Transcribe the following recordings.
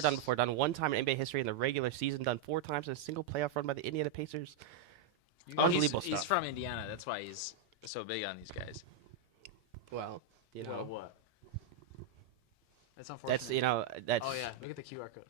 done before. Done one time in NBA history in the regular season. Done 4 times in a single playoff run by the Indiana Pacers. Unbelievable stuff. He's from Indiana. That's why he's so big on these guys. Well, you know. Well, what? That's unfortunate. That's. Oh yeah, look at the QR code.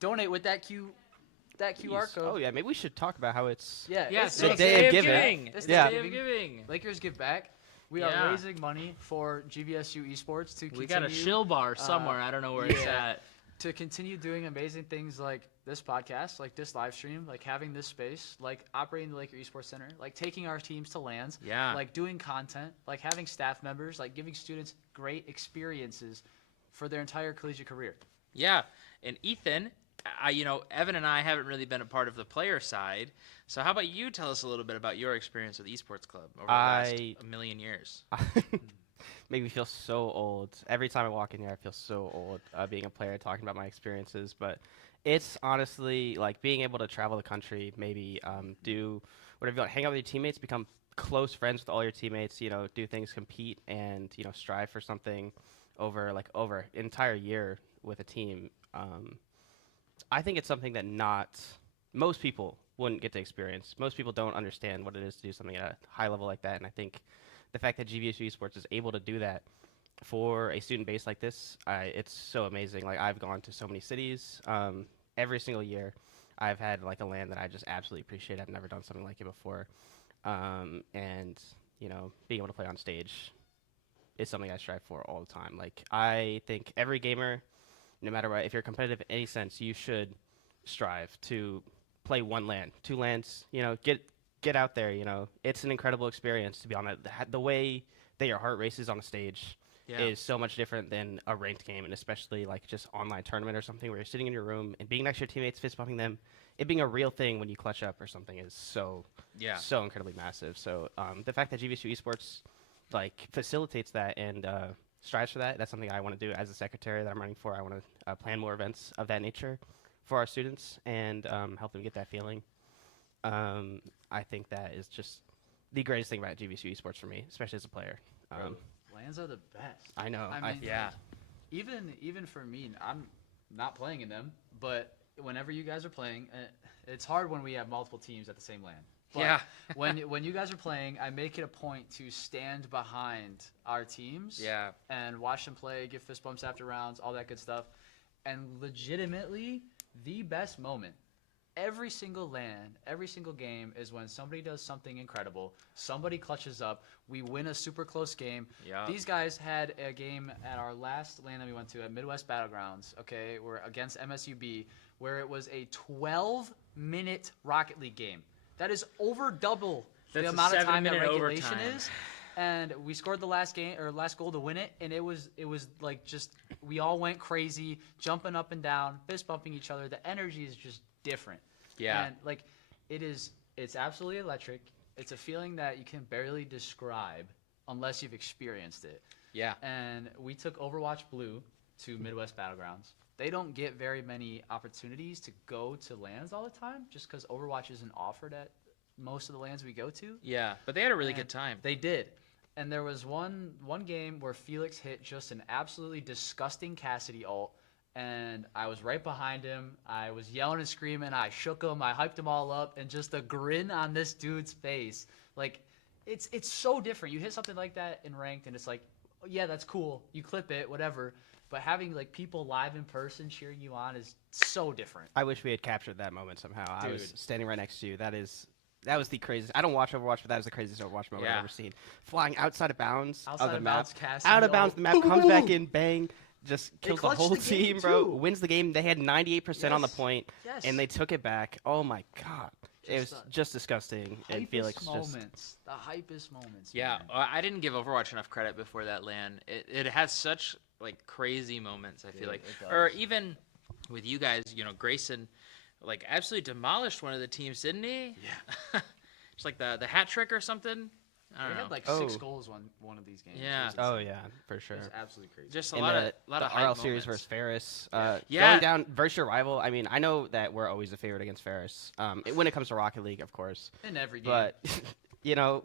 Donate with that QR code. Oh yeah, maybe we should talk about how it's. Yeah. Yes, the day of giving. It's the the day of giving. Lakers give back. We are raising money for GVSU Esports to continue. We got a shill bar somewhere. I don't know where it's at. To continue doing amazing things like this podcast, like this live stream, like having this space, like operating the Laker Esports Center, like taking our teams to LANs, like doing content, like having staff members, like giving students great experiences for their entire collegiate career. Yeah, and Ethan, Evan and I haven't really been a part of the player side. So how about you tell us a little bit about your experience with Esports Club over the last a million years? Make me feel so old. Every time I walk in here, I feel so old being a player, talking about my experiences. But it's honestly like being able to travel the country, maybe do whatever you want, hang out with your teammates, become close friends with all your teammates, do things, compete, and, strive for something over an entire year with a team. I think it's something that most people wouldn't get to experience. Most people don't understand what it is to do something at a high level like that. And I think the fact that GVSU Esports is able to do that for a student base like this, it's so amazing. Like, I've gone to so many cities. Every single year, I've had like a LAN that I just absolutely appreciate. I've never done something like it before. And, being able to play on stage is something I strive for all the time. Like, I think every gamer, no matter what, if you're competitive in any sense, you should strive to play 1 LAN, 2 LANs, get out there, It's an incredible experience to be on it. The way that your heart races on a stage is so much different than a ranked game, and especially like just online tournament or something where you're sitting in your room and being next to your teammates, fist bumping them. It being a real thing when you clutch up or something is so incredibly massive. So the fact that GVSU Esports facilitates that and strives for that, that's something I want to do as a secretary that I'm running for. I want to plan more events of that nature for our students and help them get that feeling. I think that is just the greatest thing about GVSU Esports for me, especially as a player. LANs are the best. I know. I mean, even for me, I'm not playing in them, but whenever you guys are playing, it's hard when we have multiple teams at the same LAN. But when you guys are playing, I make it a point to stand behind our teams and watch them play, give fist bumps after rounds, all that good stuff. And legitimately, the best moment every single LAN, every single game is when somebody does something incredible, somebody clutches up, we win a super close game. These guys had a game at our last LAN that we went to at Midwest Battlegrounds, we're against MSUB, where it was a 12-minute Rocket League game. That is over double the amount of time that regulation is. And we scored the last goal to win it, and it was like just we all went crazy, jumping up and down, fist bumping each other. The energy is just different. And it's absolutely electric. It's a feeling that you can barely describe unless you've experienced it. And we took Overwatch Blue to Midwest Battlegrounds. They don't get very many opportunities to go to LANs all the time, just because Overwatch isn't offered at most of the LANs we go to. But they had a really good time. They did. And there was one game where Felix hit just an absolutely disgusting Cassidy ult, and I was right behind him. I was yelling and screaming. I shook him. I hyped him all up, and just the grin on this dude's face. Like, it's so different. You hit something like that in ranked, and it's like, yeah, that's cool. You clip it, whatever. But having like people live in person cheering you on is so different. I wish we had captured that moment somehow. Dude. I was standing right next to you. That was the craziest. I don't watch Overwatch, but that was the craziest Overwatch moment I've ever seen. Flying outside of bounds of the map. Out of bounds, the map comes back in, bang, just kills the whole team, bro. Wins the game. They had 98% on the point, and they took it back. Oh my god. It was just disgusting. And Felix the hypest moments. Man. I didn't give Overwatch enough credit before that LAN. It has such like crazy moments, I feel like. Or even with you guys, Grayson like absolutely demolished one of the teams, didn't he? Yeah. Just like the hat trick or something. I don't know. Had like 6 goals one of these games. Yeah. Oh yeah, for sure. It was absolutely crazy. Just a lot of RL series versus Ferris. Yeah. Going down versus your rival. I mean, I know that we're always the favorite against Ferris. When it comes to Rocket League, of course. In every game. But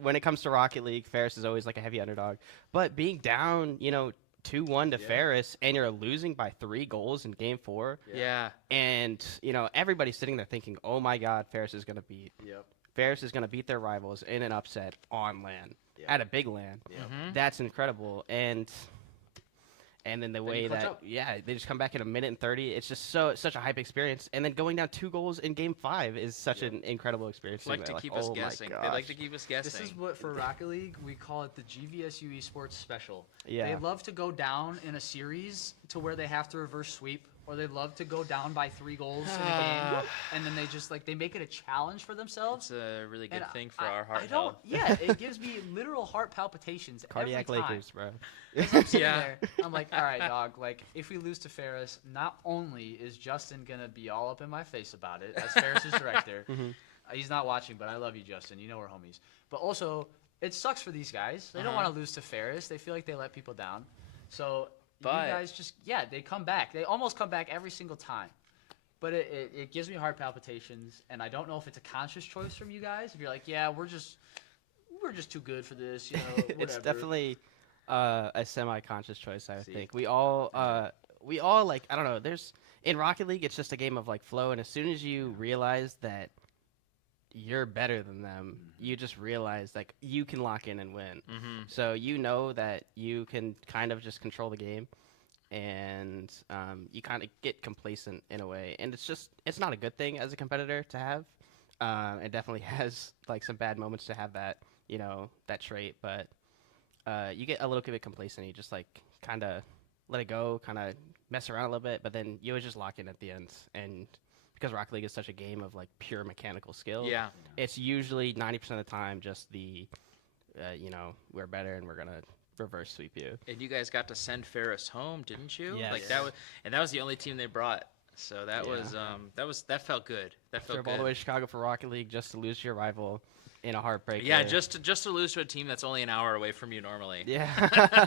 when it comes to Rocket League, Ferris is always like a heavy underdog. But being down, 2-1 to Ferris, and you're losing by 3 goals in Game 4. Yeah. And everybody's sitting there thinking, "Oh my God, Ferris is going to beat their rivals in an upset on LAN at a big LAN." That's incredible. And then the way that they just come back in a minute and 30. It's just such a hype experience. And then going down 2 goals in Game 5 is such an incredible experience. They like to keep us guessing. They like to keep us guessing. This is what for Rocket League we call it the GVSU Esports Special. Yeah. They love to go down in a series to where they have to reverse sweep, or they love to go down by 3 goals in a game, and then they just they make it a challenge for themselves. It's a really good thing for our heart health. Yeah, it gives me literal heart palpitations. Cardiac every time. Lakers, bro. I'm sitting there, I'm like, all right, dog. If we lose to Ferris, not only is Justin gonna be all up in my face about it as Ferris's director. He's not watching, but I love you, Justin. You know we're homies. But also, it sucks for these guys. They don't want to lose to Ferris. They feel like they let people down. So you guys just they come back. They almost come back every single time. But it gives me heart palpitations, and I don't know if it's a conscious choice from you guys. If you're like, yeah, we're just too good for this, whatever. It's definitely a semi-conscious choice, I think. We all I don't know. In Rocket League, it's just a game of flow, and as soon as you realize that you're better than them, you just realize you can lock in and win. So you know that you can kind of just control the game, and you kind of get complacent in a way, and it's not a good thing as a competitor to have. It definitely has some bad moments to have that that trait, but you get a little bit complacent. You just kind of let it go, kind of mess around a little bit, but then you always just lock in at the end. And because Rocket League is such a game of pure mechanical skill, it's usually 90% of the time just we're better and we're gonna reverse sweep you. And you guys got to send Ferris home, didn't you? Yes. That was the only team they brought. So that felt good. That felt Drove good. all the way to Chicago for Rocket League just to lose to your rival in a heartbreaker. Yeah, just to lose to a team that's only an hour away from you normally. Yeah.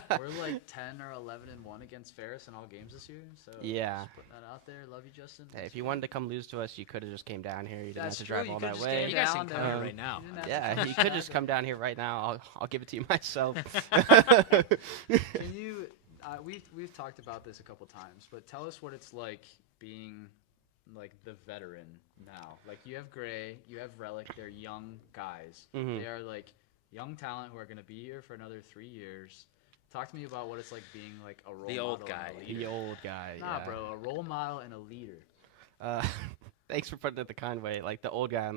We're 10 or 11-1 against Ferris in all games this year. So just putting that out there. Love you, Justin. Hey, if you wanted to come lose to us, you could have just came down here. You didn't That's have to drive true. all You that could way. just You guys down can come there. here right now. Yeah, you could just come down here right now. I'll give it to you myself. Can you? We've talked about this a couple times, but tell us what it's like being the veteran now. You have Gray, you have Relic. They're young guys. They are young talent who are gonna be here for another 3 years. Talk to me about what it's like being a role The model old guy. and a leader. The old guy. Nah, yeah. bro, a role model and a leader. Thanks for putting it the kind way. The old guy on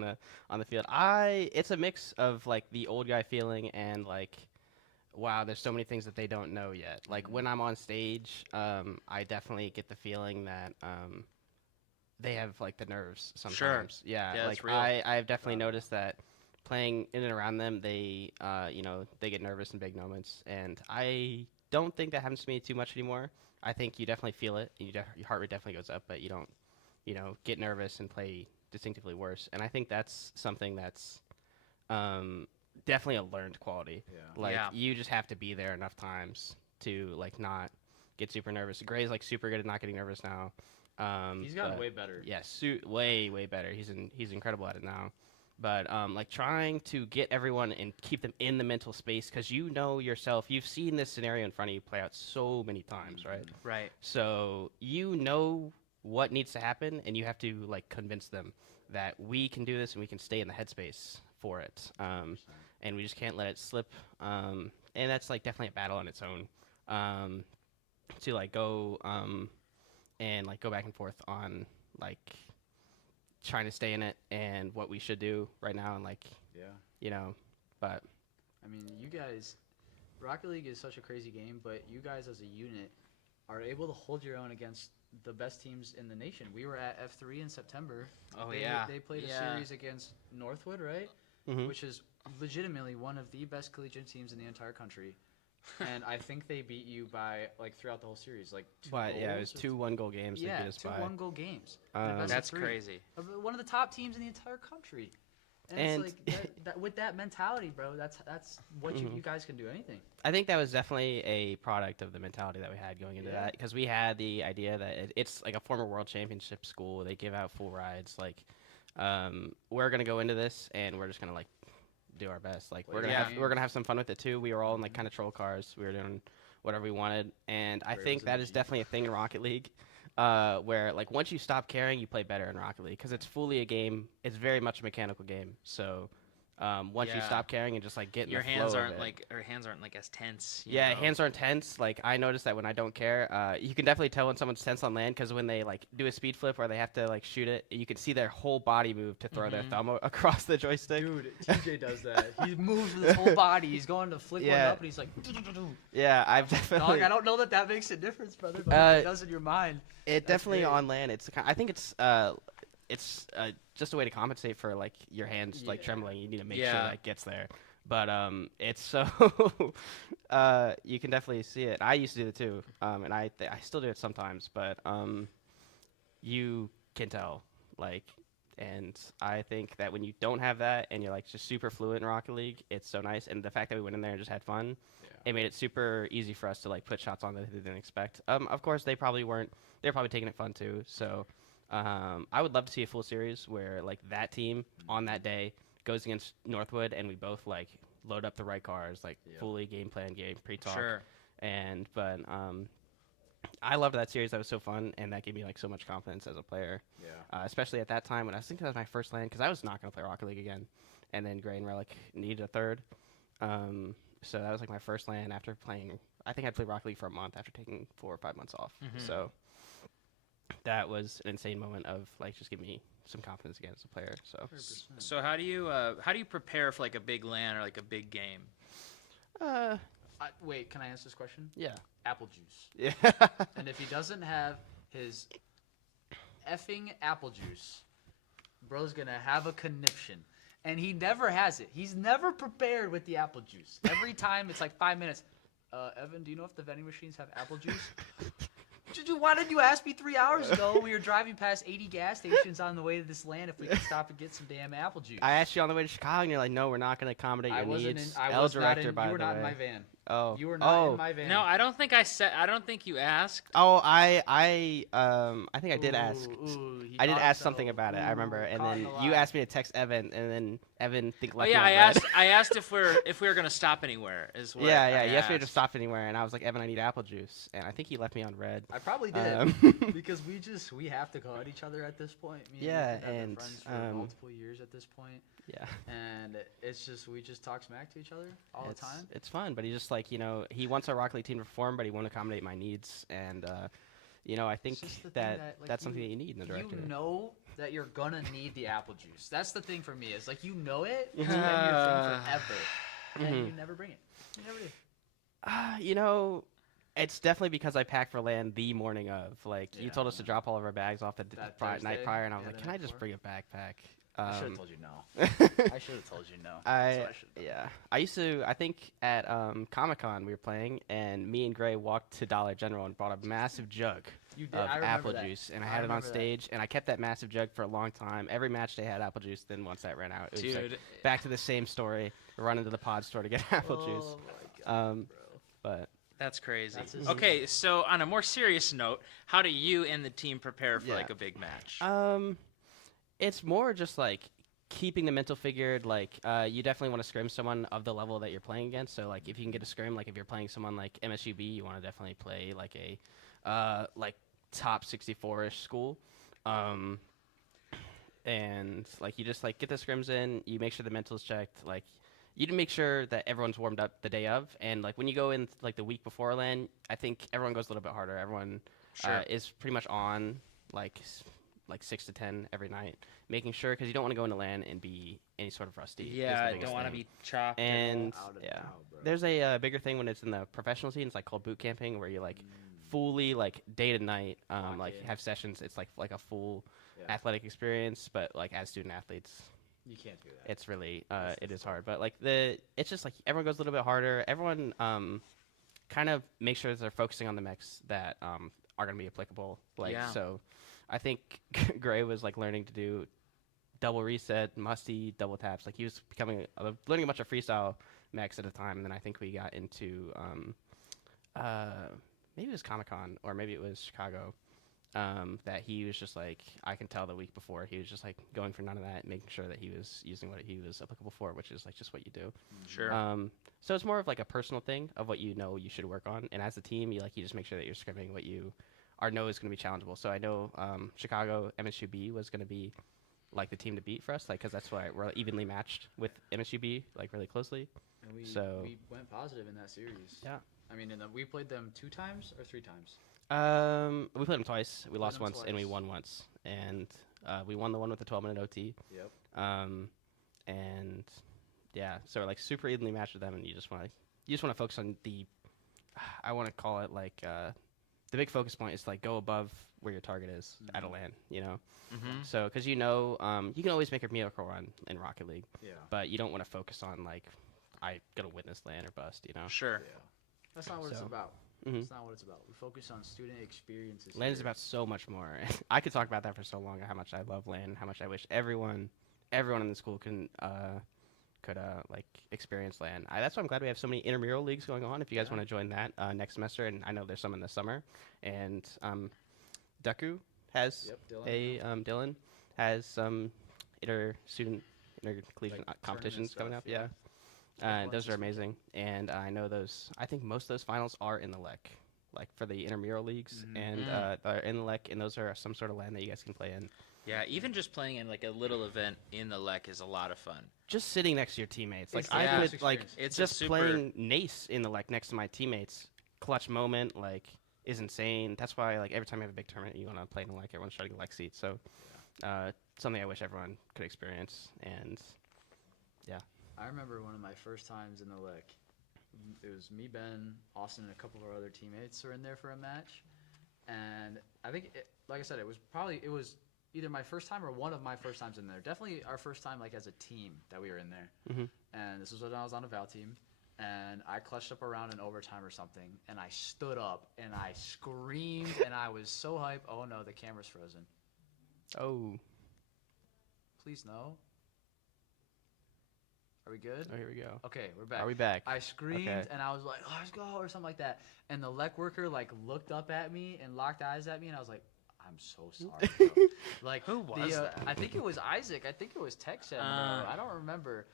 the field. It's a mix of the old guy feeling and wow, there's so many things that they don't know yet. When I'm on stage, I definitely get the feeling that they have the nerves sometimes. Sure. Yeah, it's real. I've definitely noticed that playing in and around them, they they get nervous in big moments, and I don't think that happens to me too much anymore. I think you definitely feel it. Your heart rate definitely goes up, but you don't get nervous and play distinctively worse. And I think that's something that's definitely a learned quality. You just have to be there enough times to not get super nervous. Gray's super good at not getting nervous now. He's gotten way better. Yes, way better. He's incredible at it now. But trying to get everyone and keep them in the mental space, because yourself, you've seen this scenario in front of you play out so many times, right? Right. So what needs to happen, and you have to convince them that we can do this and we can stay in the headspace for it. And we just can't let it slip. And that's definitely a battle on its own. To go and go back and forth on trying to stay in it and what we should do right now, and but I mean, you guys, Rocket League is such a crazy game, but you guys as a unit are able to hold your own against the best teams in the nation. We were at F3 in September. They played a series against Northwood, right? Which is legitimately one of the best collegiate teams in the entire country. And I think they beat you by throughout the whole series, 2 goals. Yeah, it was 2 1-goal games. Yeah, they beat us 2 by. 1-goal games. That's crazy. One of the top teams in the entire country. And it's that, with that mentality, bro, that's what you guys can do anything. I think that was definitely a product of the mentality that we had going into that, because we had the idea that it's a former world championship school. They give out full rides. We're gonna go into this and we're just gonna do our best. We're gonna have some fun with it too. We were all in kind of troll cars. We were doing whatever we wanted. And I Gray think was in that the is G. definitely a thing in Rocket League, where like once you stop caring, you play better in Rocket League because it's fully a game. It's very much a mechanical game. So once you Yeah. stop caring and just like get in Your the hands flow of aren't it. like, or hands aren't like as tense. You Yeah, know? hands aren't tense. Like I notice that when I don't care, you can definitely tell when someone's tense on land because when they like do a speed flip or they have to like shoot it, you can see their whole body move to throw their thumb across the joystick. Dude, TJ does that. He moves with his whole body. He's going to flick one Yeah. up, and he's like, Yeah, I've definitely. dog, I don't know that makes a difference, brother, but it does in your mind. It That's definitely great. on land. I think it's just a way to compensate for like your hands like Yeah. trembling. You need to make sure Yeah. that gets there. But it's so you can definitely see it. I used to do it too, and I still do it sometimes. But you can tell like, and I think that when you don't have that and you're like just super fluent in Rocket League, it's so nice. And the fact that we went in there and just had fun, it made it super easy for us to like put shots on that they didn't expect. Of course, they probably weren't. They're probably taking it fun too. So I would love to see a full series where like that team on that day goes against Northwood and we both like load up the right cars, like fully game plan, game pre-talk. Sure. But I loved that series. That was so fun, and that gave me like so much confidence as a player. Yeah. Especially at that time when I was thinking that was my first LAN because I was not gonna play Rocket League again, and then Gray and Relic needed a third. So that was like my first LAN after playing. I think I'd played Rocket League for a month after taking 4 or 5 months off. So that was an insane moment of like just give me some confidence again as a player. So 100%. So how do you prepare for like a big LAN or like a big game? Wait, can I answer this question? Yeah. Apple juice. Yeah. And if he doesn't have his effing apple juice, bro's gonna have a conniption. And he never has it. He's never prepared with the apple juice. Every time it's like 5 minutes. Evan, do you know if the vending machines have apple juice? Why didn't you ask me 3 hours ago? We were driving past 80 gas stations on the way to this land if we could stop and get some damn apple juice. I asked you on the way to Chicago, and you're like, "No, we're not going to accommodate your needs." I was not in, by you were the not in way. my van. Oh, You were not in my van. No, I don't think you asked. Oh, I think I did ask. He I did caught ask himself. something about it. I remember, and caught in then the you lie. asked me to text Evan, and then Evan Oh left yeah, me on red. I asked if we were gonna stop anywhere. Is what Yeah, I you asked me to asked. stop anywhere, and I was like, Evan, I need apple juice, and I think he left me on red. I probably did Um, because we have to go at each other at this point. Me Yeah, and Ethan have been and, friends for multiple years at this point, Yeah, and it's just we just talk smack to each other all the time. It's fun, but he just like he wants our Rocket League team to perform, but he won't accommodate my needs, and I think It's just the thing that like, that's something that you need in a director. You know that you're gonna need the apple juice. That's the thing for me. Is like you know it, it's been your thing forever, and you never bring it. You never do. It's definitely because I packed for LAN the morning of. Like, you Yeah, told us to drop all of our bags off the That night Thursday? prior, and I was Yeah, like, the can I night just before? bring a backpack? I should have told you no. I should have told you no. I used to, I think at Comic-Con we were playing, and me and Gray walked to Dollar General and bought a massive jug You did. of I remember apple that. juice, and I had it on remember that. stage, and I kept that massive jug for a long time. Every match they had apple juice, then once that ran out, it was like Dude, back to the same story, run into the pod store to get apple juice. Oh my god, bro. But that's crazy. That's his- Okay, so on a more serious note, how do you and the team prepare for Yeah. like a big match? it's more just like keeping the mental figured. Like, you definitely want to scrim someone of the level that you're playing against. So, like, if you can get a scrim, like if you're playing someone like MSUB, you want to definitely play like a top 64-ish school. And like you just like get the scrims in, you make sure the mental's checked. Like, you need to make sure that everyone's warmed up the day of, and like when you go in like the week before LAN, I think everyone goes a little bit harder. Everyone Sure. is pretty much on like 6 to 10 every night, making sure because you don't want to go into LAN and be any sort of rusty. is the Yeah, I biggest don't want to thing. be chopped. And Out of yeah, town, bro. there's a bigger thing when it's in the professional scene. It's like called boot camping, where you like fully like day to night, like in. have sessions. It's like a full Yeah. athletic experience, but like as student athletes, You can't do that. it's really it is hard. But like it's just like everyone goes a little bit harder. Everyone kind of makes sure that they're focusing on the mechs that are going to be applicable. Like Yeah. so, I think Gray was like learning to do double reset, musty, double taps. Like he was becoming learning a bunch of freestyle mechs at a time. And then I think we got into maybe it was Comic-Con or maybe it was Chicago. that he was just like, I can tell the week before he was just like going for none of that, making sure that he was using what he was applicable for, which is like just what you do. Sure. So it's more of like a personal thing of what you know you should work on, and as a team, you just make sure that you're scrimming what you know is going to be challengeable. So I know Chicago MSUB was going to be like the team to beat for us, like because that's why we're evenly matched with MSUB like really closely. And we went positive in that series. Yeah. I mean, we played them 2 times or 3 times. We played them twice. We lost them once and we twice. won once, and we won the one with the 12-minute OT. Yep. And yeah, so we're like super evenly matched with them, and you just want to focus on the, I want to call it like the big focus point is like go above where your target is at a LAN, Mm-hmm. So because you can always make a miracle run in Rocket League, Yeah. but you don't want to focus on like I gotta win this LAN or bust, Sure. Yeah. That's not what it's So, about. mhm. That's not what it's about. We focus on student experiences. LAN is here. about so much more. I could talk about that for so long. How much I love LAN. How much I wish everyone in the school could like experience LAN. That's why I'm glad we have so many intramural leagues going on. If you guys want to join that next semester, and I know there's some in the summer. And Deku has Dylan has some intercollegiate Like competitions coming up. tournament Yeah. stuff, Those are amazing, and I know those. I think most of those finals are in the LEC, like for the intramural leagues, and they're in the LEC, and those are some sort of LAN that you guys can play in. Yeah, even just playing in like a little event in the LEC is a lot of fun. Just sitting next to your teammates, like It's I the could best like experience. It's a just super- playing Nace in the LEC next to my teammates. Clutch moment, like is insane. That's why like every time you have a big tournament, you want to play in the LEC. Everyone's trying to get LEC seats, so something I wish everyone could experience. And I remember one of my first times in the LEC. It was me, Ben, Austin, and a couple of our other teammates were in there for a match. And I think, like I said, it was either my first time or one of my first times in there. Definitely our first time like as a team that we were in there. Mhm. And this was when I was on a Val team. And I clutched up around in overtime or something. And I stood up and I screamed and I was so hyped. Oh no, the camera's frozen. Please no. Are we good? here we go. Okay, we're back. Are we back? I screamed Okay. and I was like, "Oh, let's go," or something like that. And the LEC worker like looked up at me and locked eyes at me, and I was like, "I'm so sorry." Bro. Like Who was that? I think it was Isaac. I think it was Texan. I don't remember.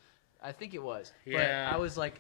I think it was. Yeah. But I was like,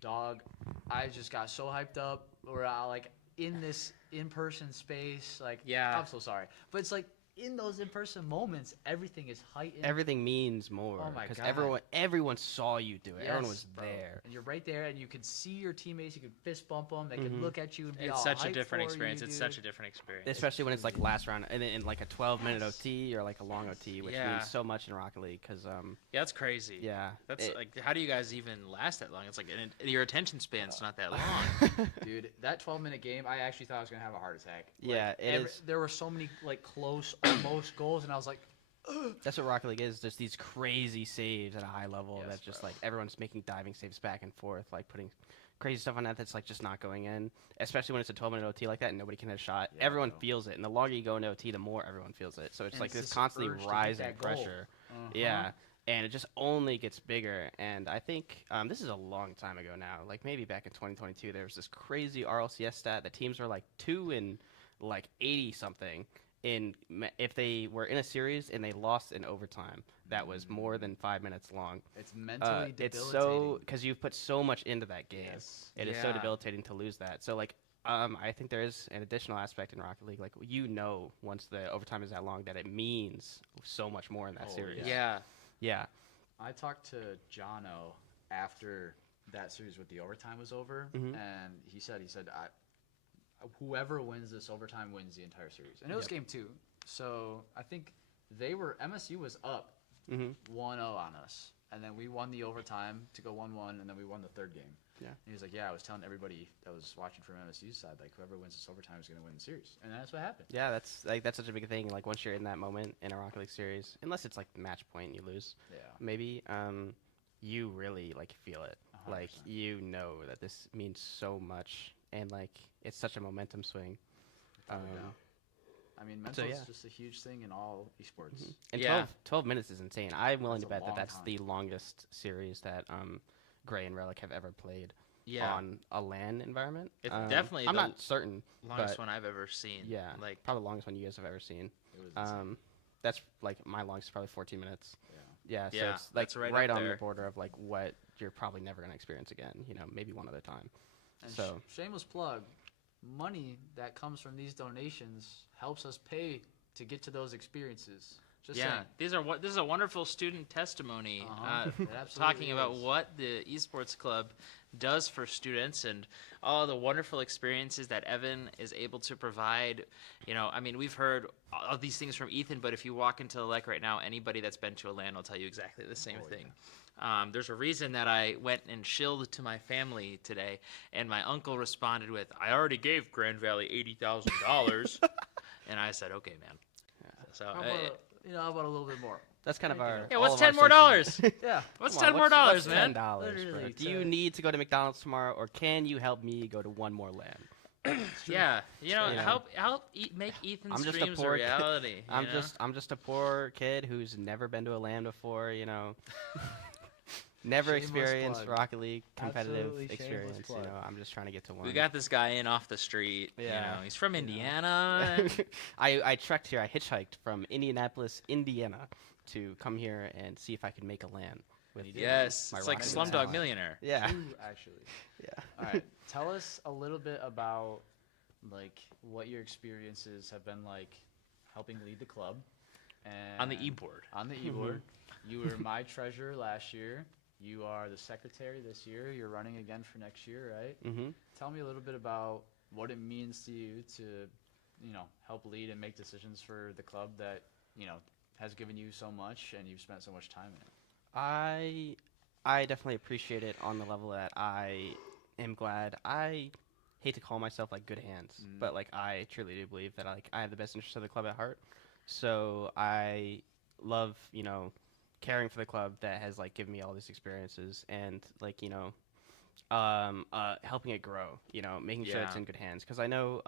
"Dog, I just got so hyped up. We're like in this in-person space. Like, Yeah. I'm so sorry." But it's like in those in-person moments, everything is heightened. Everything means more Oh my because God. everyone saw you do it. Everyone Yes, was bro. there. And you're right there, and you can see your teammates. You can fist bump them. They can Mhm. look at you and be It's all such a hyped different for experience. You, It's dude. such a different experience. Especially when it's like last round and in like a 12-minute OT or like a long OT, which Yeah. means so much in Rocket League. Because Yeah, that's crazy. yeah, That's it- like, how do you guys even last that long? It's like your attention span's not that long. Dude, that 12-minute game, I actually thought I was gonna have a heart attack. Yeah, it is. There were so many like close, almost goals, and I was like, "Ugh." That's what Rocket League is. Just these crazy saves at a high level Yes, that just bro. like everyone's making diving saves back and forth, like putting crazy stuff on that that's like just not going in. Especially when it's a 12-minute OT like that and nobody can hit a shot. Yeah, Everyone bro. feels it, and the longer you go into OT, the more everyone feels it. So it's And like it's this this constantly urge to get rising that goal. pressure. Uh-huh. Yeah, and it just only gets bigger. And I think this is a long time ago now. Like maybe back in 2022, there was this crazy RLCS stat that teams were like 2 and like 80 something if they were in a series and they lost in overtime. That was more than 5 minutes long. It's mentally debilitating. It's so because you've put so much into that game. Yes. It is so Yeah. debilitating to lose that. So like. I think there is an additional aspect in Rocket League. Like once the overtime is that long, that it means so much more in that Oh, series. Yeah. Yeah. I talked to Jono after that series with the overtime was over, Mhm. and he said, whoever wins this overtime wins the entire series. And it was Yep. game 2. So I think MSU was up Mm-hmm. 1-0 on us. And then we won the overtime to go 1-1, and then we won the third game. Yeah. And he was like, "Yeah, I was telling everybody that was watching from MSU's side, like whoever wins this overtime is going to win the series." And that's what happened. Yeah, that's such a big thing. Like once you're in that moment in a Rocket League series, unless it's like match point and you lose, Yeah. maybe you really like feel it. 100%. Like you know that this means so much, and like it's such a momentum swing. Without a doubt. I mean, mental is just a huge thing in all esports. And Yeah. 12 minutes is insane. I'm willing That's to a bet that long that's time. the longest series that Gray and Relic have ever played. on a LAN environment. It's definitely I'm not certain. Longest one I've ever seen. Yeah, like probably the longest one you guys have ever seen. It was That's like my longest is probably 14 minutes. Yeah, so it's like that's right up on the there. border of like what you're probably never gonna experience again. You know, maybe one other time. And So shameless plug, money that comes from these donations helps us pay to get to those experiences. Just saying. This is a wonderful student testimony It absolutely talking about is. what the Esports Club does for students and all the wonderful experiences that Evan is able to provide. You know, I mean, we've heard all these things from Ethan, but if you walk into the Lek right now, anybody that's been to a LAN will tell you exactly the same thing. There's a reason that I went and shilled to my family today, and my uncle responded with, "I already gave Grand Valley $80,000," and I said, "Okay, man." So how about a little bit more? that's kind of our. yeah, all what's of our $10 more dollars? Yeah. What's Come on, $10 more dollars, what's man? $10, bro? Literally, Do you need to go to McDonald's tomorrow, or can you help me go to one more LAN? Yeah, you know, You know. help make Ethan's I'm just a dreams a poor kid. reality. I'm you know? just a poor kid who's never been to a LAN before. You know, never Shameless experienced plug. Rocket League competitive Absolutely shameless experience. You plug. know, I'm just trying to get to one. We got this guy in off the street. Yeah. You know, he's from Indiana. I trekked here. I hitchhiked from Indianapolis, Indiana, to come here and see if I could make a LAN. With Yes, my it's like Rocket League Slumdog talent. Millionaire. Yeah. Two, actually. Yeah. All right. Tell us a little bit about like what your experiences have been like helping lead the club. And On the e-board. On the e-board. You were my treasurer last year. You are the secretary this year. You're running again for next year, right? Mm-hmm. Tell me a little bit about what it means to you to, help lead and make decisions for the club that, has given you so much and you've spent so much time in it. I definitely appreciate it on the level that I am glad. I hate to call myself like good hands, but like I truly do believe that I have the best interest of the club at heart. So I love, caring for the club that has like given me all these experiences and like, helping it grow, making sure it's in good hands. Because I know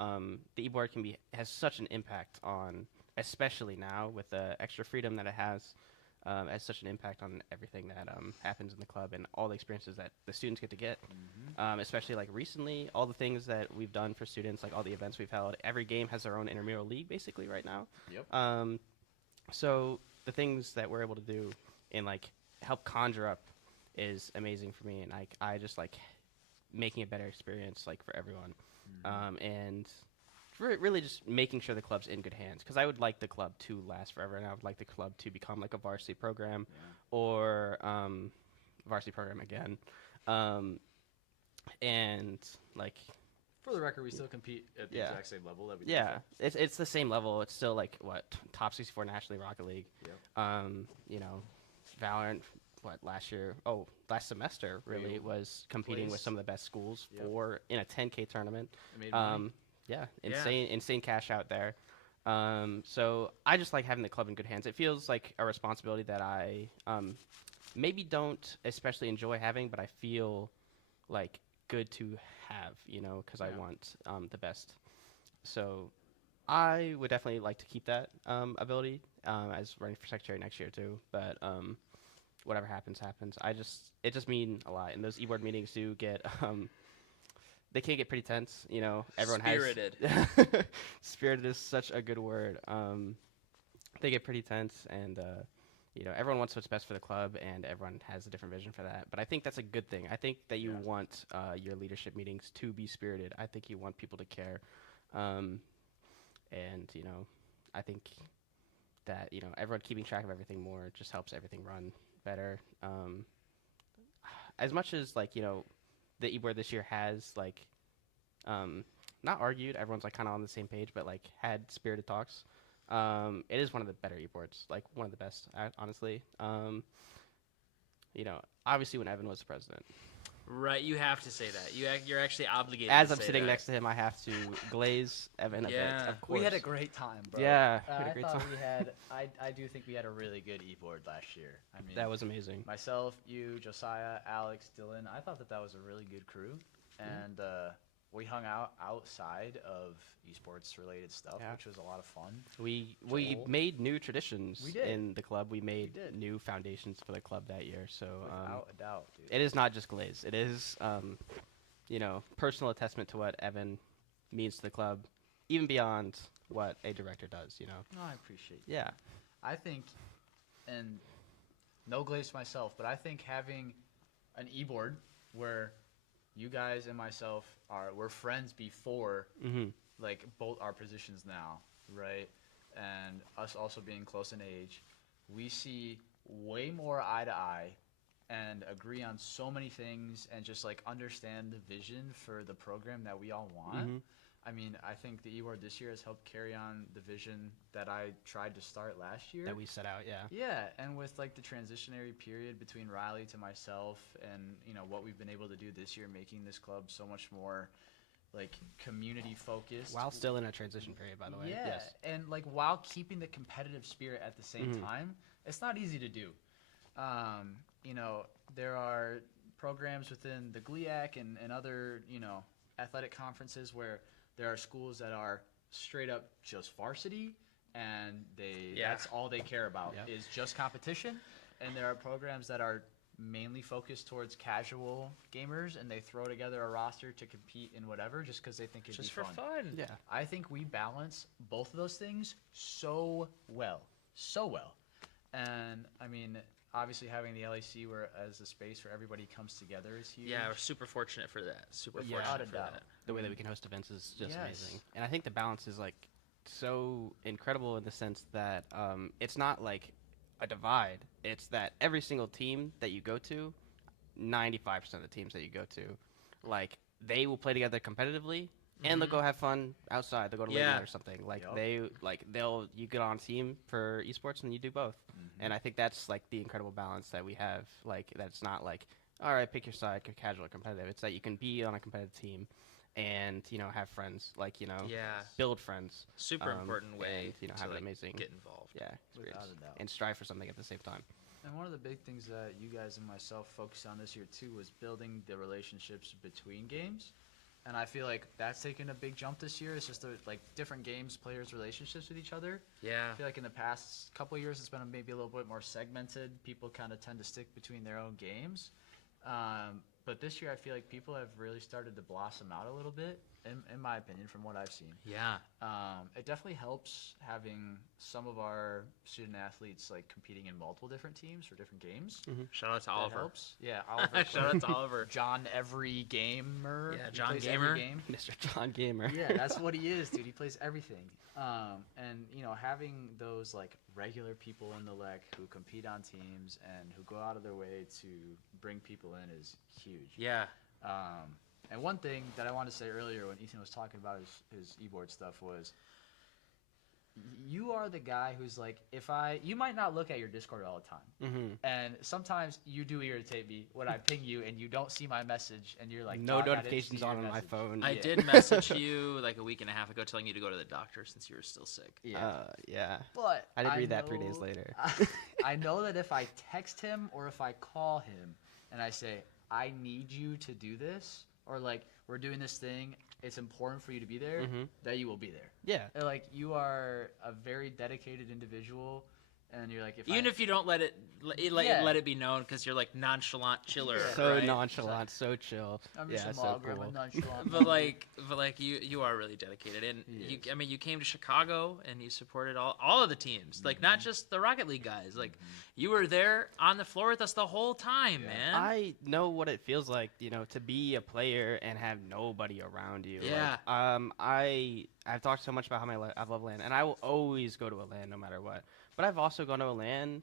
the e-board has such an impact on, especially now with the extra freedom that it has such an impact on everything that happens in the club and all the experiences that the students get to get. Especially like recently, all the things that we've done for students, like all the events we've held. Every game has their own intramural league basically right now. Yep. So the things that we're able to do and like help conjure up is amazing for me, and I just like making a better experience like for everyone, and really just making sure the club's in good hands, because I would like the club to last forever, and I would like the club to become like a varsity program or varsity program again, and like. For the record, we still compete at the exact same level that we did. Yeah, it's the same level. It's still like top 64 nationally Rocket League. Yep. Valorant. Last semester really was competing with some of the best schools for in a 10K tournament. It made money. Insane cash out there. So I just like having the club in good hands. It feels like a responsibility that I maybe don't especially enjoy having, but I feel like good to have, because I want the best. So I would definitely like to keep that ability as running for secretary next year too. But whatever happens. It just mean a lot. And those e-board meetings do get they can get pretty tense. Everyone Spirited. has spirited is such a good word. They get pretty tense, and everyone wants what's best for the club, and everyone has a different vision for that. But I think that's a good thing. I think that you want your leadership meetings to be spirited. I think you want people to care, and I think that everyone keeping track of everything more just helps everything run better. As much as like the e-board this year has like not argued, everyone's like kind of on the same page, but like had spirited talks. It is one of the better e-boards, like one of the best, honestly. Obviously when Evan was the president. Right, you have to say that. You're actually obligated. As to I'm say sitting that. next to him, I have to glaze Evan a bit. Of course. We had a great time, bro. Yeah, we had a great time. I do think we had a really good e-board last year. I mean, that was amazing. Myself, you, Josiah, Alex, Dylan. I thought that was a really good crew, and we hung out outside of esports related stuff, which was a lot of fun. We made new traditions in the club. We made did. new foundations for the club that year. So Without a doubt, dude. it is not just glaze. It is personal attestment to what Evan means to the club, even beyond what a director does. No, I appreciate that. Yeah. I think, and no glaze to myself, but I think having an e-board where you guys and myself we're friends before like both our positions now, right? And us also being close in age, we see way more eye to eye and agree on so many things and just like understand the vision for the program that we all want. I mean, I think the e-board this year has helped carry on the vision that I tried to start last year. That we set out, yeah. Yeah, and with like the transitionary period between Riley to myself and, what we've been able to do this year, making this club so much more like community focused. While still in a transition period, by the way. Yeah, Yes. and like while keeping the competitive spirit at the same time, it's not easy to do. There are programs within the GLIAC and other, athletic conferences where there are schools that are straight up just varsity and that's all they care about is just competition. And there are programs that are mainly focused towards casual gamers and they throw together a roster to compete in whatever just because they think it'd Just be for fun. Yeah. I think we balance both of those things so well. And I mean, obviously having the LAC where as a space where everybody comes together is huge. Yeah, we're super fortunate for that. Without a For doubt. that. The way that we can host events is just Yes. amazing. And I think the balance is like so incredible in the sense that it's not like a divide. It's that every single team that you go to, 95% of the teams that you go to, like they will play together competitively and they'll go have fun outside. They'll go to Lake Night or something. Like you get on a team for esports and you do both. And I think that's like the incredible balance that we have. Like that's not like, all right, pick your side, casual or competitive. It's that you can be on a competitive team and have friends, like build friends. Super important way and, to have an like, amazing get involved. experience Without a doubt. and strive for something at the same time. And one of the big things that you guys and myself focused on this year too was building the relationships between games. And I feel like that's taken a big jump this year. It's just like different games, players' relationships with each other. Yeah. I feel like in the past couple of years, it's been maybe a little bit more segmented. People kind of tend to stick between their own games. But this year, I feel like people have really started to blossom out a little bit, in my opinion, from what I've seen. Yeah. It definitely helps having some of our student athletes like competing in multiple different teams for different games. Shout out to That Oliver. helps. Yeah, Oliver. Shout out to Oliver. John Every Gamer. Yeah, He John plays Gamer. every game. Mr. John Gamer. Yeah, that's what he is, dude. He plays everything. And having those like regular people in the LEC who compete on teams and who go out of their way to bring people in is huge. Yeah. And one thing that I wanted to say earlier when Ethan was talking about his e-board stuff was, you are the guy who's like, you might not look at your Discord all the time. And sometimes you do irritate me when I ping you and you don't see my message and you're like, No "Dog, I didn't notifications see your on my message." phone. I did message you like a week and a half ago telling you to go to the doctor since you were still sick. Yeah. But I did read that 3 days know- later. I know that if I text him or if I call him and I say, I need you to do this, or like, we're doing this thing, it's important for you to be there, that you will be there. Yeah. And, like, you are a very dedicated individual, and you're like, If you don't let it be known because you're like nonchalant chiller. Yeah. So right? nonchalant, so chill. I'm just yeah, a so mogger, I'm cool. a nonchalant. But like you are really dedicated, and He is. you came to Chicago and you supported all of the teams, like not just the Rocket League guys. Like you were there on the floor with us the whole time, man. I know what it feels like, to be a player and have nobody around you. Yeah. Like, I've talked so much about how I love LAN, and I will always go to a LAN no matter what. But I've also gone to a LAN,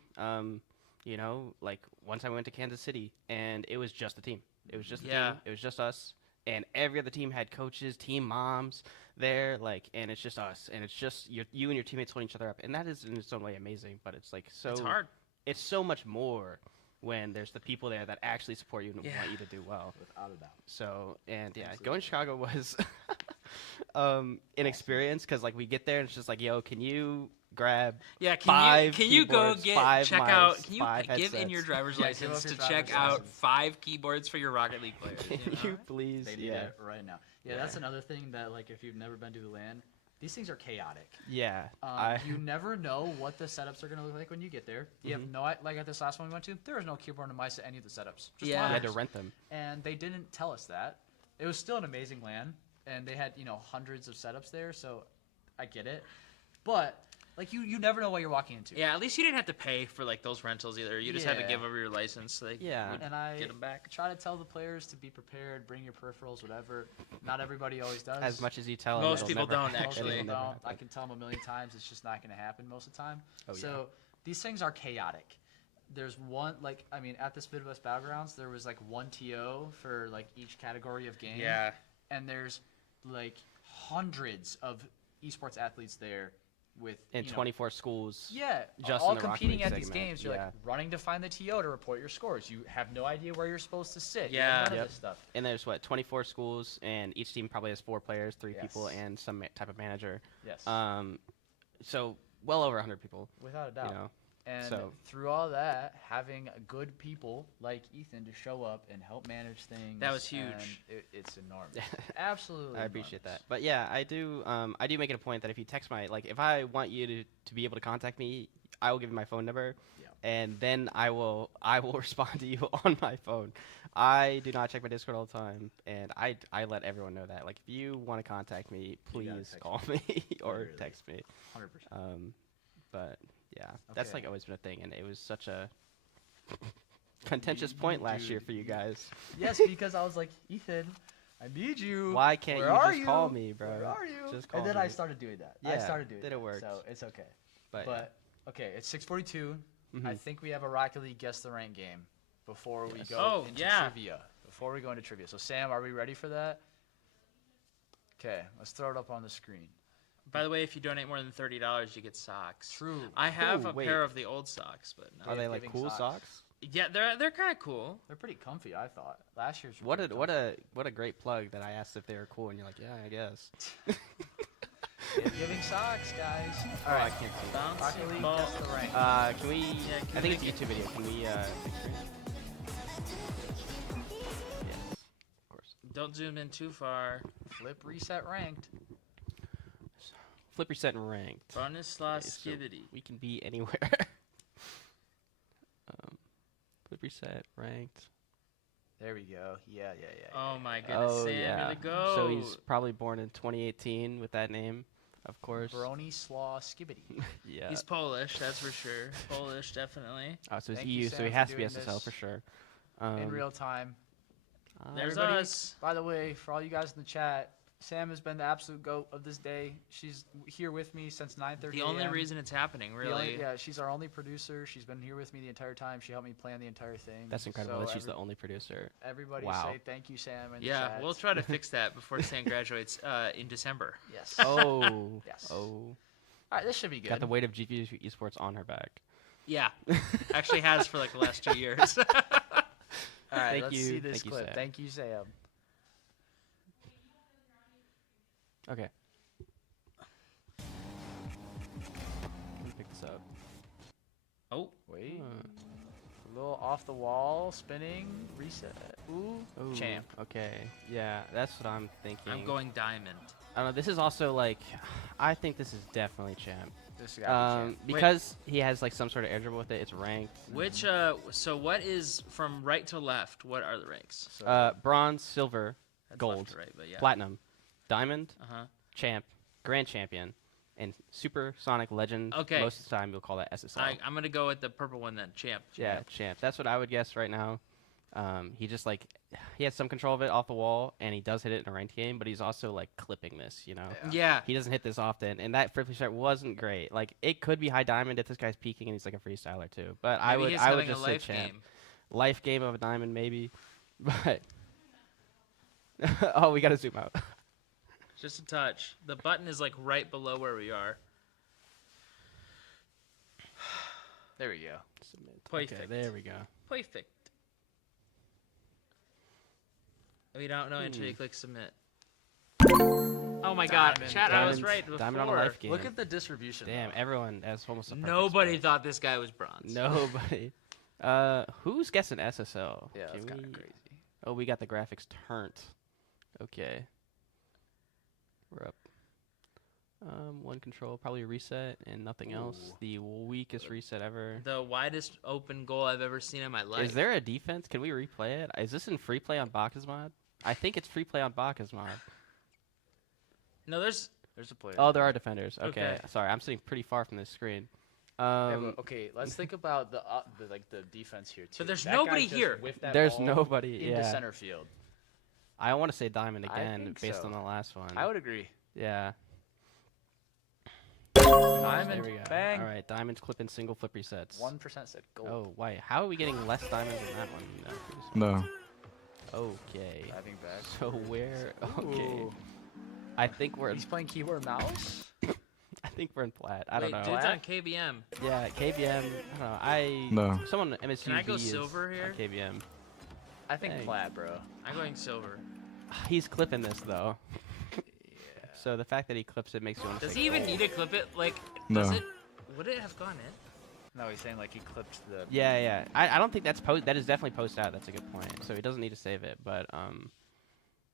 like once I went to Kansas City, and it was just the team. It was just the team. It was just us, and every other team had coaches, team moms there, like, and it's just us, and it's just you and your teammates holding each other up, and that is in its own way amazing. But it's like so It's hard. It's so much more when there's the people there that actually support you and want you to do well. Without a doubt. So, and Absolutely. going to Chicago was an experience because like we get there and it's just like, yo, can you grab Yeah, five can you go keyboards, check five out? mics, Can you five give in your headsets? driver's Yeah, give license up to your check driver's out license. 5 keyboards for your Rocket League players? Can you please? They need Yeah. it right now. Yeah, that's another thing that, like, if you've never been to the LAN, these things are chaotic. Yeah. You never know what the setups are going to look like when you get there. You have no, like at this last one we went to, there was no keyboard and mice at any of the setups. Just Yeah. You monitors. had to rent them. And they didn't tell us that. it was still an amazing LAN, and they had hundreds of setups there, so I get it. But like you never know what you're walking into. Yeah, at least you didn't have to pay for like those rentals either. You just had to give over your license so they would And I get them back. try to tell the players to be prepared, bring your peripherals, whatever. Not everybody always does. As much as you tell Most them, people don't, Most actually. people don't. I can tell them a million times. It's just not going to happen most of the time. Oh, yeah. So these things are chaotic. There's one, at this Midwest Battlegrounds, there was like one TO for like each category of game. Yeah. And there's like hundreds of esports athletes there with in 24 schools. Yeah, just all in the Rocket competing League at these segment. games. You're like running to find the TO to report your scores. You have no idea where you're supposed to sit. Yeah. None of this stuff. And there's 24 schools, and each team probably has 4 players, 3 people, Yes. and some type of manager. Yes. So well over 100 people. Without a doubt. You know, And so- through all that, having good people like Ethan to show up and help manage things. That was huge. and it's enormous. Absolutely. I appreciate enormous. that. But yeah, I do make it a point that if you text if I want you to be able to contact me, I will give you my phone number, Yeah. and then I will respond to you on my phone. I do not check my Discord all the time, and I let everyone know that. Like, if you want to contact me, You gotta please text call me or Literally. text me. 100%. But yeah, that's Okay. like always been a thing, and it was such a contentious point last year for you guys. Yes, because I was like, Ethan, I need you. Why can't Where you are just you? call me, bro? Where are you? Just call and then me. I started doing that. I Yeah, started doing then that. it worked. So it's okay. But Okay, it's 6:42. Mhm. I think we have a Rocket League Guess the Rank game before we Yes. go Oh, into yeah. trivia. Before we go into trivia. So, Sam, are we ready for that? Okay, let's throw it up on the screen. By the way, if you donate more than $30, you get socks. True. I have Oh, a wait. pair of the old socks, but no. are they like giving cool socks. socks? Yeah, they're kind of cool. They're pretty comfy, I thought. Last year's were What pretty a great plug that I asked if they were cool, and you're like, yeah, I guess. comfy. Giving socks, guys. All right, I can't see. Bouncing Rocket League ball. Guess the Rank. Can we? can I we think it's a make YouTube video. Can we? Yes, of course. Don't zoom in too far. Flip, reset, ranked. Flip reset and ranked. Bonus slash Okay, so skibidi. we can be anywhere. Flip reset ranked. There we go. Yeah. Oh my goodness, Sam, yeah. here to go. So he's probably born in 2018 with that name, of course. Brony Slaw Skibbity. Yeah. He's Polish, that's for sure. Polish, definitely. Oh, so he's Thank you, EU, so Sam, he for has to be doing SSL this for sure. In real time. There's Everybody- us. By the way, for all you guys in the chat, Sam has been the absolute goat of this day. She's here with me since 9:30. The only a.m. reason it's happening, The really. only- yeah, she's our only producer. She's been here with me the entire time. She helped me plan the entire thing. That's incredible So that she's the only producer. Everybody Wow. say thank you, Sam. In the Yeah, chat. we'll try to fix that before Sam graduates in December. Yes. Oh. Yes. Oh. All right, this should be good. Got the weight of GPU Esports on her back. Yeah, actually has for like the last 2 years. All right, Thank let's you. see this Thank you, clip. Sam. Thank you, Sam. Okay. Let me pick this up. Oh, Wait. Huh. A little off the wall, spinning, reset. Ooh, Ooh, champ. Okay. Yeah, that's what I'm thinking. I'm going diamond. I don't know. This is also like, I think this is definitely champ. This guy champ. Because he has like some sort of air dribble with it. It's ranked. Which, so what is from right to left? What are the ranks? So, Bronze, silver, That's gold, left to right, but yeah. platinum, diamond, Uh-huh. champ, grand champion, and supersonic legend. Okay. Most of the time, you'll call that SSL. I'm going to go with the purple one then, champ. Yeah, champ. That's what I would guess right now. He just like he has some control of it off the wall, and he does hit it in a ranked game. But he's also like clipping this, you know. Yeah. He doesn't hit this often, and that flip shot wasn't great. Like it could be high diamond if this guy's peaking and he's like a freestyler too. But Maybe he's I would having a just say life champ. game. Life game of a diamond maybe, but oh, we gotta zoom out. Just a touch. The button is like right below where we are. there we go. Submit. Okay, Perfect. there we go. Perfect. We don't know until you click submit. Oh my god, Diamond. chat, I was Diamond- right before. diamond on a life game. Look at the distribution. Damn, though. everyone that's almost a perfect Nobody score. thought this guy was bronze. Nobody. Who's guessing SSL? Yeah, Can that's kind of we- crazy. Oh, we got the graphics turned. Okay. We're up. One control, probably reset and nothing else. Ooh. The weakest reset ever. The widest open goal I've ever seen in my life. Is there a defense? Can we replay it? Is this in free play on Baka's mod? I think it's free play on Baka's mod. No, there's There's a player. Oh, there are defenders. Okay. Okay. Sorry, I'm sitting pretty far from this screen. Yeah, but, okay, let's think about the defense here too. But there's That guy nobody just here. whiffed that There's ball nobody. into Yeah. center field. I want to say Diamond I again think based so. on the last one. I would agree. Yeah. Diamond, There we go. bang. All right, Diamond's clipping single flip resets. 1% said gold. Oh, wait. How are we getting less diamonds than that one? No. Okay. Driving back. So where? Okay. Ooh. I think we're. He's playing keyboard mouse. I think we're in plat. I don't Wait, know. dude's on KBM. Yeah, KBM. I don't know. No. Someone MSUV Can I go is silver here? on KBM. I think Dang. plat, bro. I'm going silver. He's clipping this though. Yeah. So the fact that he clips it makes you want to Does say he even gold. need to clip it? Like, No. does it? Would it have gone in? No, he's saying like he clipped the. Yeah, yeah. I don't think that's post. That is definitely post out. That's a good point. So he doesn't need to save it. But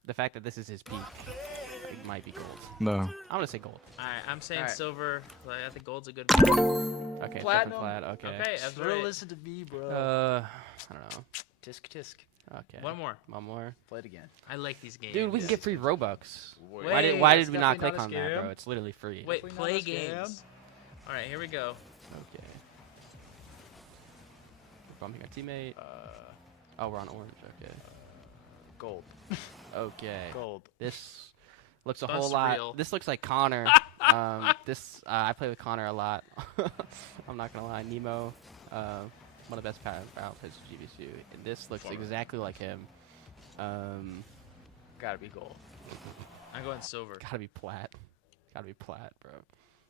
the fact that this is his peak, it might be gold. No. I'm gonna say gold. Alright, I'm saying Alright. silver. Like, I think gold's a good. Okay, it's Platinum. definitely plat. Okay. Okay, that's Bro, right. listen to me, bro. I don't know. Tisk tisk. Okay. One more. One more. Play it again. I like these games. Dude, we can get free Robux. Wait, Why did that's we not definitely click on not a that, bro? scam. It's literally free. Wait, Definitely play not a scam. games. Alright, here we go. Okay. Bumping our teammate. Oh, we're on orange. Okay. Gold. Okay. Gold. This looks a Bus whole lot. reel. This looks like Connor. I play with Connor a lot. I'm not gonna lie. Nemo, one of the best outfits of GBSU. And this looks Far. exactly like him. Gotta be gold. I'm going silver. Gotta be plat. Gotta be plat, bro.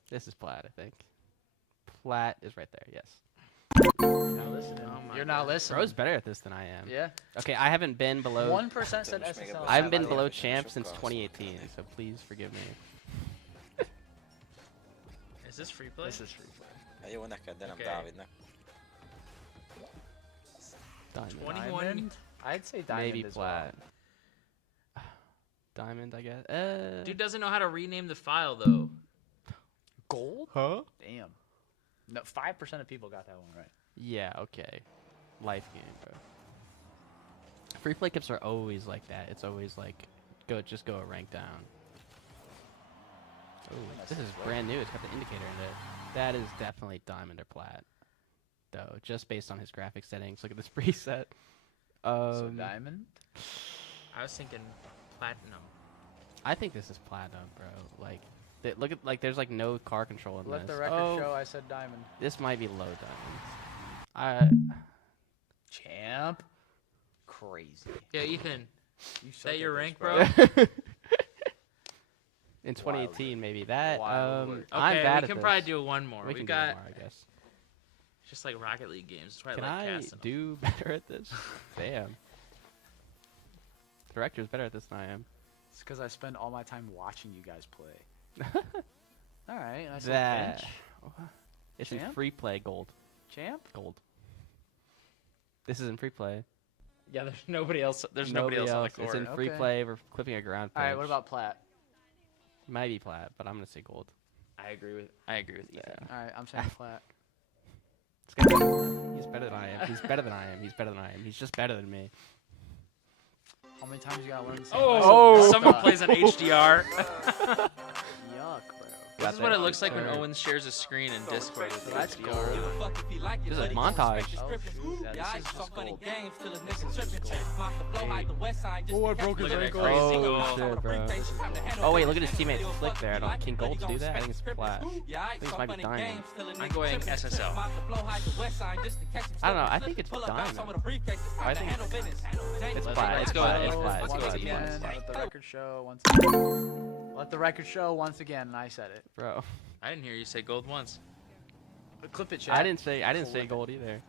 This is plat, I think. Plat is right there. Yes. You're not listening. Oh my You're not God. listening. Bro's better at this than I am. Yeah. Okay, I haven't been below. 1% said SSL. I haven't been below champ since 2018, so please forgive me. Is this free play? This is free play. Jó neked, de nem Okay. Dávidnak. Diamond. 21. Diamond? I'd say diamond Maybe as plat. Diamond, I guess. Dude doesn't know how to rename the file though. Gold? Huh? Damn. No, 5% of people got that one right. Yeah, okay. Life game, bro. Free play clips are always like that. It's always like, just go a rank down. Oh, this is brand new. It's got the indicator in it. That is definitely diamond or plat, though, just based on his graphic settings. Look at this preset. So diamond? I was thinking platinum. I think this is platinum, bro. Like, look at there's like no car control in Let this. the record Oh, show I said diamond. this might be low diamonds. Champ? Crazy. Yeah, Ethan. You Is that your suck at rank, this, bro? In 2018, maybe that. Wildly. I'm Okay, bad we at can this. probably do one more. We We've can do got more, I guess. just like Rocket League games. That's why Can I like I casting them. do better at this? Damn. Director's better at this than I am. It's because I spend all my time watching you guys play. All right. And I said That. bench. It's in Champ? free play gold. Champ? Gold. This is in free play. Yeah, there's nobody else. There's nobody else on the court. It's in free Okay. play. We're clipping a ground page. All right. What about plat? Might be plat, but I'm gonna say gold. I agree with Ethan. Yeah. All right. I'm saying plat. This guy's better. He's better than I am. He's better than I am. He's better than I am. He's just better than me. How many times you gotta learn? to say Oh, that? someone plays on HDR. Yuck, bro. This is what it looks like when Owen shares a screen in Discord with That's HDR. gold. This is a montage. Oh, shoot. Yeah, this is just gold. Oh, I broke his ankle. Crazy Oh goal. shit, bro. Oh wait, look at his teammates flick there. I don't. Can gold do that? I think it's plat. I think this might be diamond. I'm going SSL. I don't know. I think it's diamond. I think it's plat. It's go plat. with It's it. plat. It's Once plat. again, let the record show once again. Let the record show once again, and I said it. Bro, I didn't hear you say gold once. Clip it, chat. I didn't say gold either.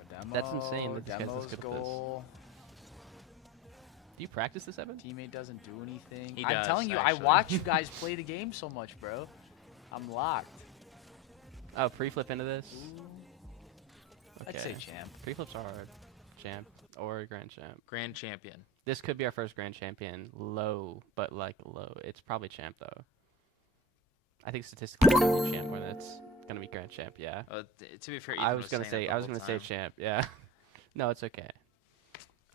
A demo, That's insane that this guy's this demo's good at this. goal. Do you practice this, Evan? Teammate doesn't do anything. He I'm does, telling you, actually. I watch you guys play the game so much, bro. I'm locked. Oh, pre-flip into this. I'd say champ. Pre-flips are hard. Champ or grand champ. Grand champion. This could be our first grand champion. Low, but like low. It's probably champ though. I think statistically it's gonna be champ when it's gonna be grand champ. Yeah. To be fair, I Ethan was gonna saying say that the whole champ. Yeah. No, it's okay.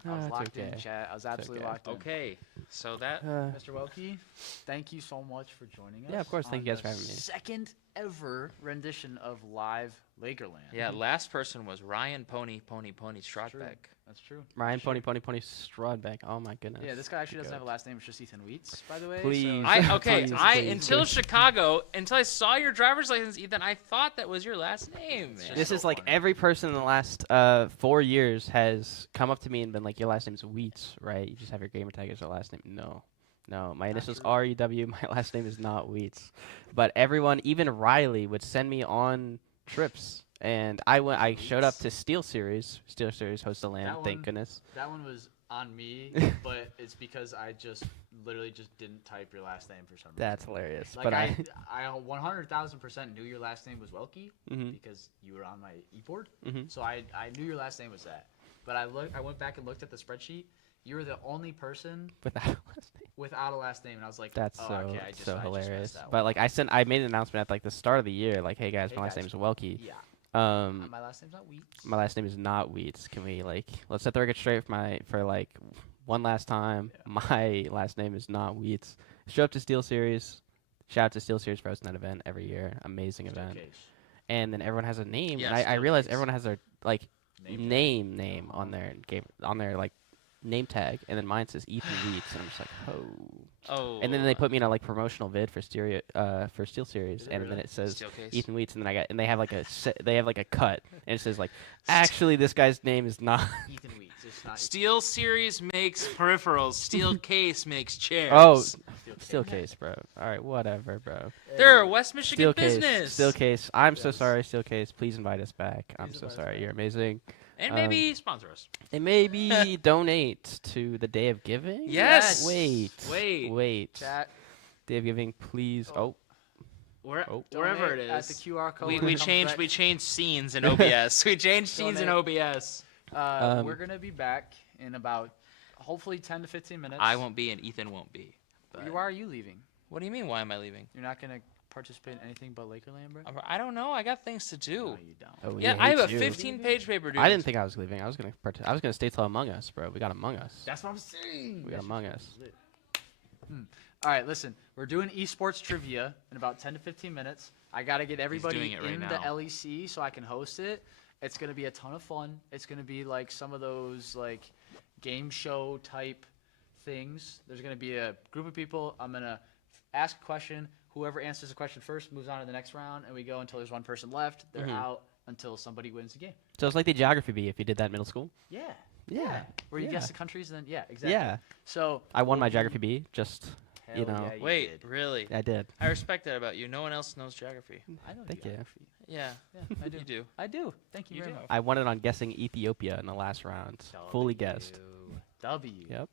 I was it's locked in, okay. chat. I was absolutely okay. locked in. Okay, so that Mr. Welke, thank you so much for joining us. Yeah, of course. Thank on you guys the for having me. Second ever rendition of live Laker LAN. yeah, last person was Ryan Pony Strodbeck. That's true. Ryan Sure. Pony Strodbeck. Oh my goodness. Yeah, this guy actually Good. doesn't have a last name. It's just Ethan Wheats, by the way. Please. Okay, Please, I please, until please. Chicago, until I saw your driver's license, Ethan, I thought that was your last name. Man. This so is like funny. every person in the last 4 years has come up to me and been like, "Your last name's Wheats, right? You just have your gamer tag as your last name." No, my initials true. REW. My last name is not Wheats. But everyone, even Riley, would send me on trips, and I showed up to Steel Series host a LAN. That one- Thank goodness. That one was on me, but it's because I just literally just didn't type your last name for some reason. That's hilarious. Like but I 100,000% knew your last name was Welke Mhm. because you were on my e-board. Mhm. So I knew your last name was that. But I went back and looked at the spreadsheet. You were the only person Without a last name. without a last name, and I was like, That's oh, so okay, I just hilarious. messed that But one like up. I made an announcement at like the start of the year, like, "Hey guys, Hey, my last guys. name is Welke. Yeah. My My last name's not Wheats. last name is not Wheats. Can we let's set the record straight for like one last time? Yeah. My last name is not Wheats. Show up to Steel Series. Shout out to Steel Series for hosting that event every year. Amazing Still event. case. And then everyone has a name. Yeah, and I Steel realize Case. everyone has their like Name name on their game on their like name tag, and then mine says Ethan Wheats, and I'm just like, Oh. And then they put me in a like promotional vid for Steel Series, Is it and then really? it says Steel case. Ethan Wheats, and then they have like they have like a cut, and it says like, actually this guy's name is not. Ethan Wheats. It's not Steel Series makes peripherals. Steel Case makes chairs. Oh, Steel Steel Case, bro. All right, whatever, bro. They're a West Michigan Steel business. Case, Steel Case. I'm so Yes. sorry, Steel Case. Please invite us back. I'm Please so invite us sorry. back. You're amazing. And maybe sponsor us. And maybe donate to the Day of Giving. Yes. Wait. Chat. Day of Giving, please. Oh, Wherever Donate it at the is. QR code. We when it comes changed back. we changed scenes in OBS. We changed scenes in Donate. OBS. We're gonna be back in about hopefully 10 to 15 minutes. I won't be and Ethan won't be. But Why are you leaving? what do you mean? Why am I leaving? You're not gonna participate in anything but Laker LAN, bro? I don't know. I got things to do. No, you don't. oh Yeah, he I have a hates you. 15-page paper due. I didn't think I was leaving. I was gonna stay till Among Us, bro. We got Among Us. That's what I'm saying. We got Among Us. All right, listen. We're doing esports trivia in about 10 to 15 minutes. I gotta get everybody doing it right in now. the LEC so I can host it. It's gonna be a ton of fun. It's gonna be like some of those like game show type things. There's gonna be a group of people. I'm gonna ask a question. Whoever answers the question first moves on to the next round, and we go until there's one person left. They're out until somebody wins the game. So it's like the geography bee if you did that in middle school. Yeah. Yeah. Where you yeah. guess the countries and then exactly. Yeah. So I won my we'll do- geography bee. Just you Hell know. yeah, you Wait, did. really? I did. I respect that about you. No one else knows geography. I know Thank you. geography. Yeah, Yeah, I do. you do. I do. Thank you, You very do. much. I won it on guessing Ethiopia in the last round. Fully guessed. W. Yep.